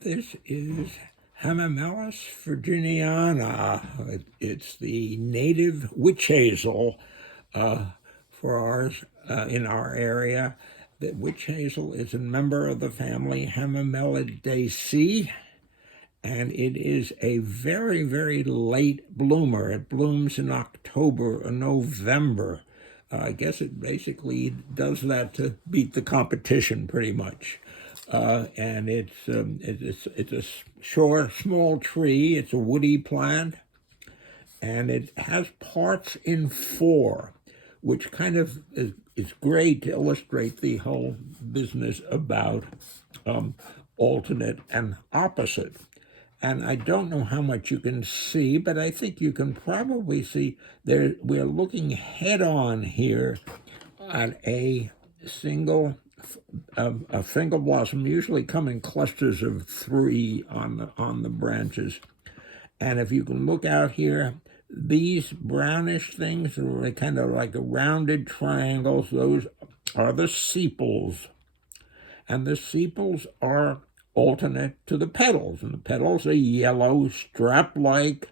This is Hamameliaceae virginiana. It's the native witch hazel for ours in our area. The witch hazel is a member of the family Hamameliaceae, and it is a very, very late bloomer. It blooms in October or November. I guess it basically does that to beat the competition pretty much. And it's a short, small tree. It's a woody plant, and it has parts in four, which kind of is great to illustrate the whole business about alternate and opposite. And I don't know how much you can see, but I think you can probably see there. We're looking head on here at a single blossom. Usually come in clusters of three on the branches. And if you can look out here, these brownish things are kind of like rounded triangles. Those are the sepals. And the sepals are alternate to the petals. And the petals are yellow, strap-like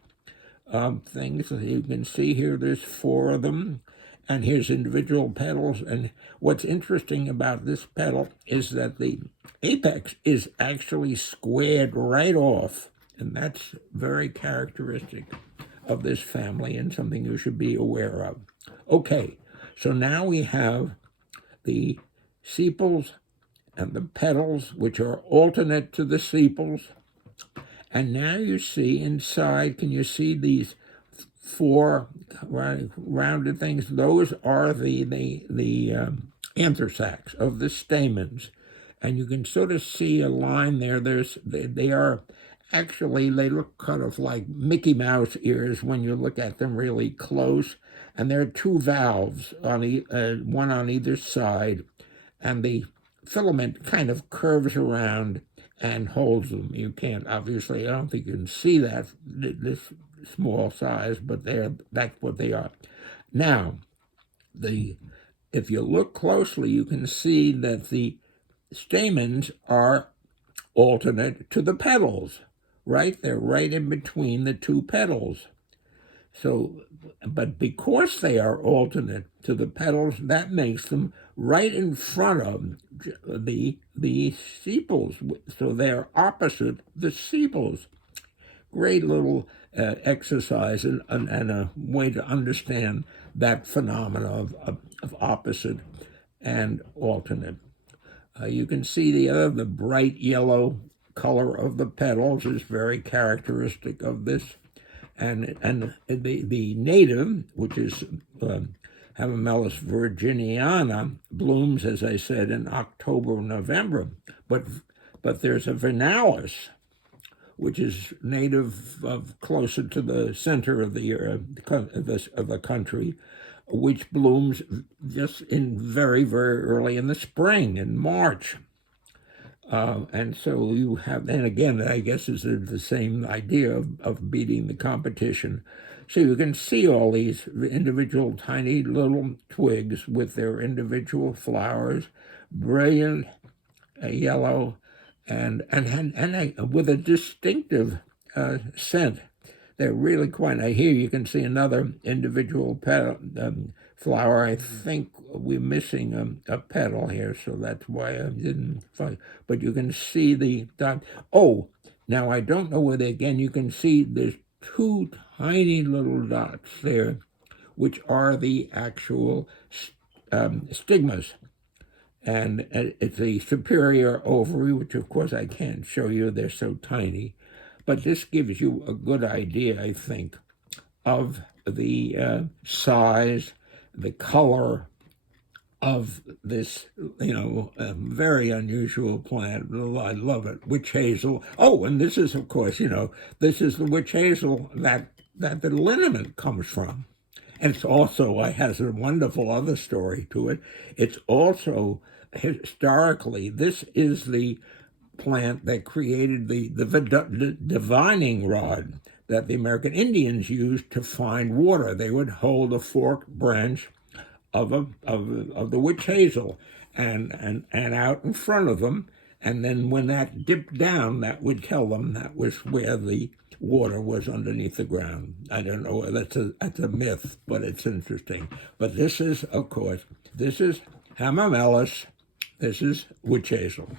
things. You can see here there's four of them. And here's individual petals. And what's interesting about this petal is that the apex is actually squared right off. And that's very characteristic of this family and something you should be aware of. Okay, so now we have the sepals and the petals, which are alternate to the sepals. And now you see inside, can you see these four rounded things? Those are the anther of the stamens. And you can sort of see a line there. They are actually, they look kind of like Mickey Mouse ears when you look at them really close. And there are two valves, one on either side. And the filament kind of curves around and holds them. You can't, obviously, I don't think you can see that, this small size, but that's what they are. Now, if you look closely, you can see that the stamens are alternate to the petals, right? They're right in between the two petals. So, but because they are alternate to the petals, that makes them right in front of the sepals. So they're opposite the sepals. Great little exercise and a way to understand that phenomenon of opposite and alternate. You can see the bright yellow color of the petals is very characteristic of this. And the native, which is Hamameliaceae virginiana, blooms, as I said, in October, November. But there's a vernalis, which is native closer to the center of the country, which blooms just in very, very early in the spring, in March. And so you have, and again, I guess is the same idea of beating the competition. So you can see all these individual tiny little twigs with their individual flowers, brilliant yellow, and with a distinctive scent. They're really quite. Here you can see another individual petal, flower. I think we're missing a petal here, so that's why I didn't find. But you can see the dot. Oh, now I don't know whether, again, you can see there's two tiny little dots there, which are the actual stigmas. And it's a superior ovary, which of course I can't show you, they're so tiny. But this gives you a good idea, I think, of the size, the color of this, very unusual plant. I love it. Witch hazel. Oh, and this is, of course, this is the witch hazel that the liniment comes from. And it's also, it has a wonderful other story to it. It's also, historically, this is the plant that created the divining rod that the American Indians used to find water. They would hold a forked branch of the witch hazel and out in front of them, And then when that dipped down, that would tell them that was where the water was underneath the ground. I don't know whether that's a myth, but it's interesting. But this is, of course, this is Hamameliaceae. This is witch hazel.